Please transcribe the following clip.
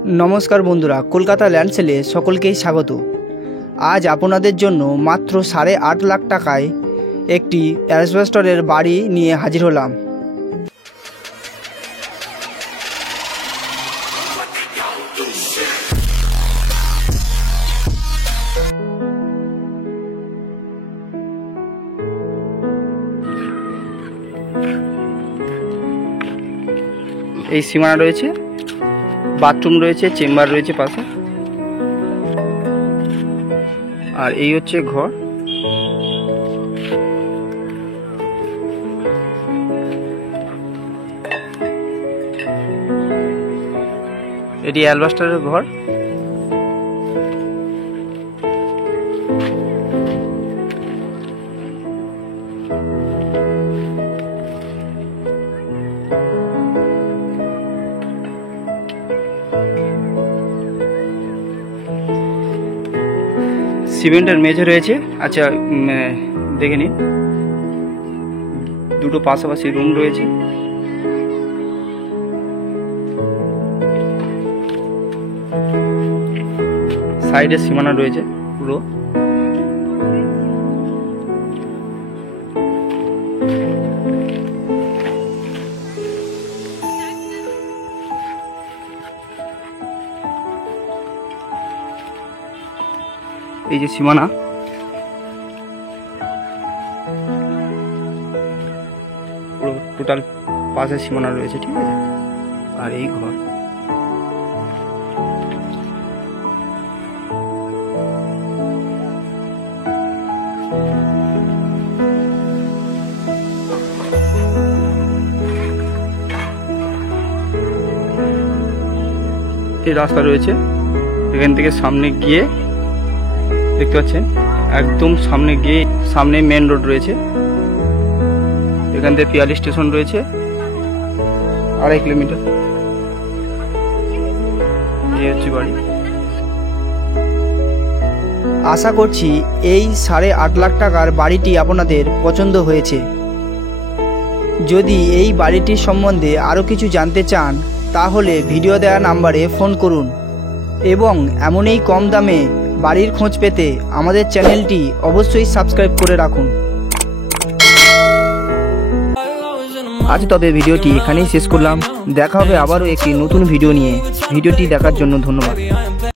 नमस्कार बंधुरा कलकाता लैंड सेले सकलकेई स्वागत। आज आपनादेर जन्य मात्र 8.5 लाख टाकाय एकटी एसबेस्टरेर बाड़ी निये हाजिर हलाम। এই সীমানা রয়েছে, বাথরুম রয়েছে, চেম্বার রয়েছে পাশে, আর এই হচ্ছে ঘর। এটি অ্যালবাস্টারের ঘর। সিমেন্টের মেঝে রয়েছে। আচ্ছা দেখে নিন, দুটো পাশাপাশি রুম রয়েছে। সাইডে সীমানা রয়েছে পুরো। এই যে সীমানা, পুরো টোটাল পাশে সীমানা রয়েছে, ঠিক আছে। আর এই ঘর, এই রাস্তা রয়েছে, এখান থেকে সামনে গিয়ে দেখতে পাচ্ছেন একদম সামনে গিয়ে সামনে মেন রোড রয়েছে। এখান থেকে পিয়ালি স্টেশন রয়েছে 2.5 কিলোমিটার। এই হচ্ছে বাড়ি। আশা করছি এই 8.5 লাখ টাকার বাড়িটি আপনাদের পছন্দ হয়েছে। যদি এই বাড়িটির সম্বন্ধে আরও কিছু জানতে চান তাহলে ভিডিও দেওয়া নাম্বারে ফোন করুন এবং এমনই কম দামে বাড়ির খোঁজ পেতে আমাদের চ্যানেলটি অবশ্যই সাবস্ক্রাইব করে রাখুন। আজ তবে ভিডিওটি এখানেই শেষ করলাম। দেখা হবে আবারও একটি নতুন ভিডিও নিয়ে। ভিডিওটি দেখার জন্য ধন্যবাদ।